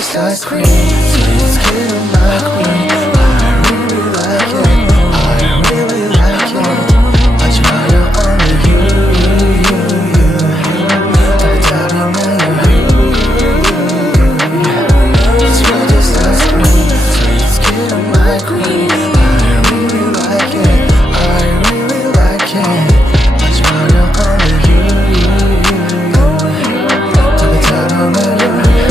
just ice cream. Sweet skin on my queen. I really like it, I really like it. Watch how you're only you. Don't tell me now you. It's real just ice cream. Sweet skin on my queen. I really like it, I really like it. Watch how you're only you. Don't tell me now you.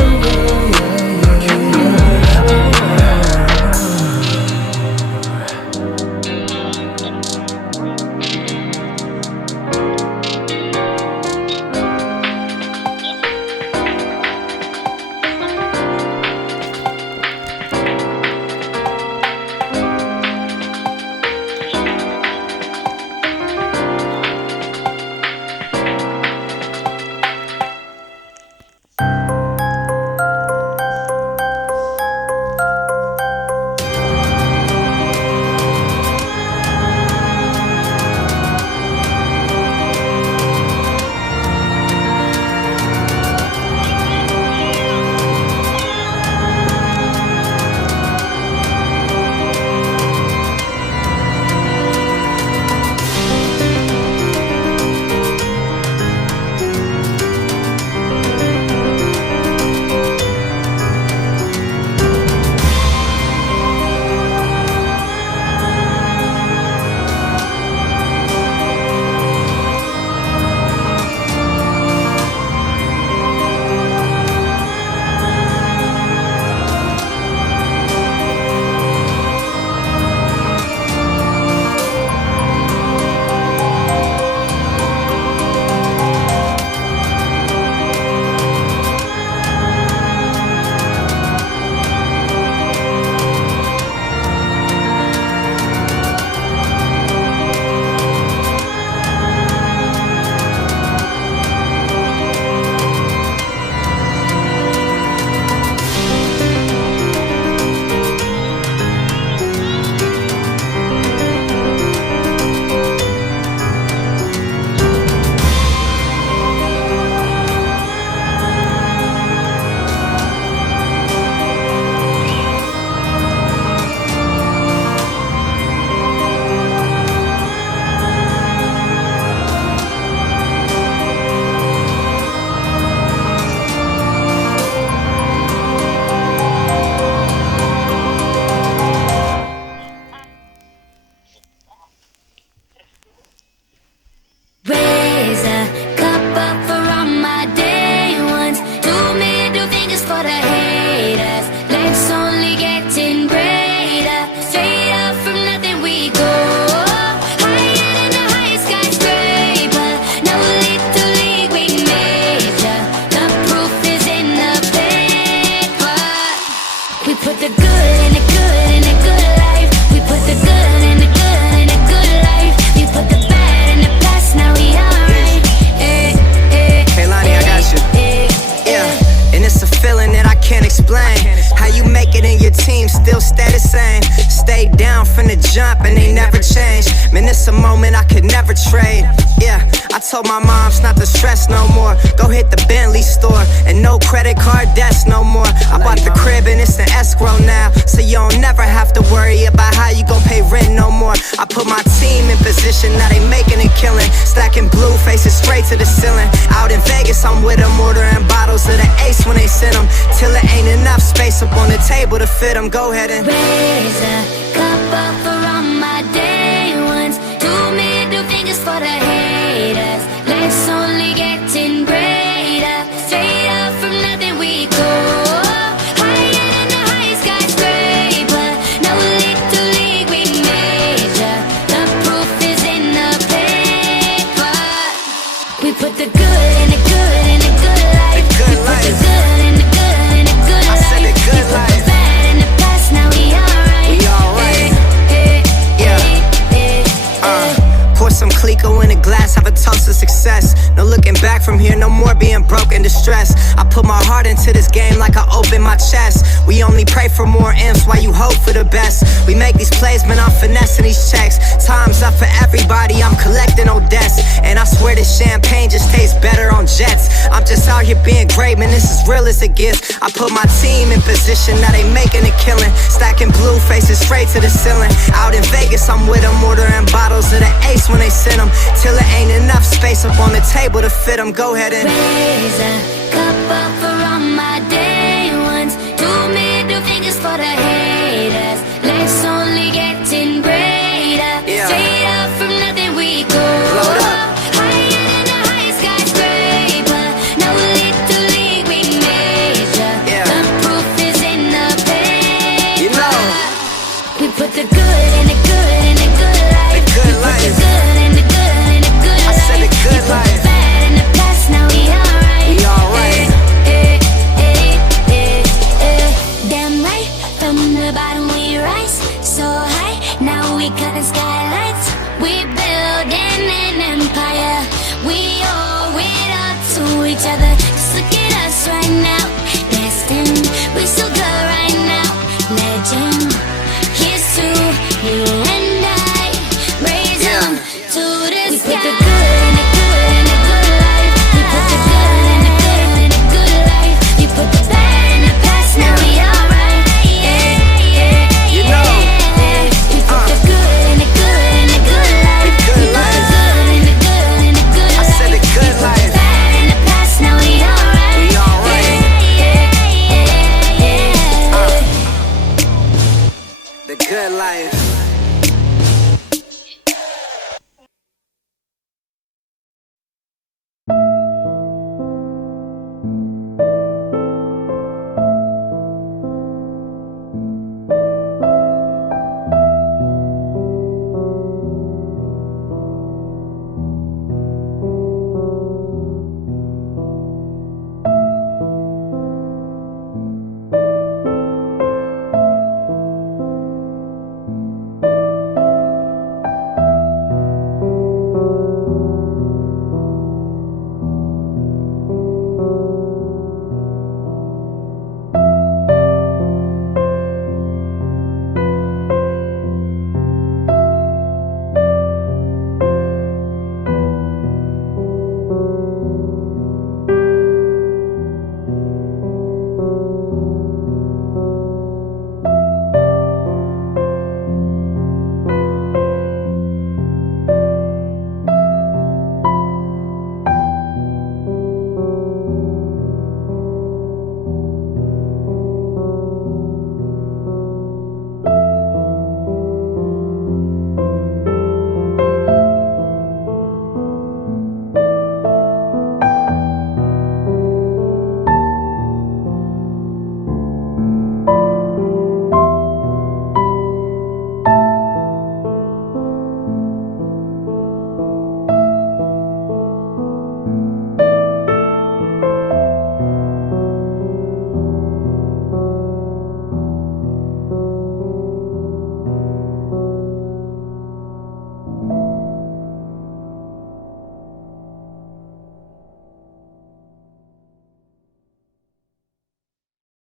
Still stay the same. Stay down from the jump and they never change. Man, it's a moment I could never trade. Yeah, I told my moms not to stress no more. Go hit the Bentley store and no credit card debts no more. I bought the crib and it's an escrow now, so you don't never have to worry about how you gon' pay rent no more. I put my team in position, now they making a killing. Stacking blue faces straight to the ceiling. Out in Vegas, I'm with them, ordering bottles of the Ace when they send them, till it ain't enough space up on the table to fit them. Go ahead and raise a cup up for all my day ones. 2 middle fingers for the haters. Life's only getting greater. Straight up from nothing we go. Higher than the highest skyscraper. No little league we major. The proof is in the paper. We put the good in the good in the good life. The good we life. put the good in the good in the good I life. said the good we life. Put the bad in the past, now we alright. We alright. Pour some Clico in a glass, have a toast to success. No looking back from here, no more being broken. in distress. I put my heart into this game like I open my chest. We only pray for more M's while you hope for the best. We make these plays, man, I'm finessing these checks. Time's up for everybody, I'm collecting no debts. And I swear this champagne just tastes better on jets. I'm just out here being great, man, this is real as it gets. I put my team in position, now they making a killing. Stacking blue faces straight to the ceiling. Out in Vegas, I'm with them, ordering bottles of the Ace when they send them. Till it ain't enough space up on the table to fit them. Go ahead and raise a cup up for all my day ones. 2 middle fingers for the haters. Life's only getting greater. Yeah. Straight up from nothing we go Load up. higher than the highest skyscraper. No little league we major. Yeah. The proof is in the paper. You know. We put the good in the good in the good life. The good We put life. the good in the good in the good I life. said the good We put life. the bad in the past, now we alright. We alright. Damn right, from the bottom we rise so high. Now we cutting skylights. We building an empire. We owe it up to each other. Just look at us right now, destined. We so good right now, legend. Here's to you and I. Raise Yeah. them to the sky. We put the good in the good in the good life. We put the good in the good in the good life. You put the bad in the past, now we alright. You know. We put the good in the good in the good life. The good We put life. the good in the good in the good I life. said the good We put life. the bad in the past, now we alright. We alright. The good life.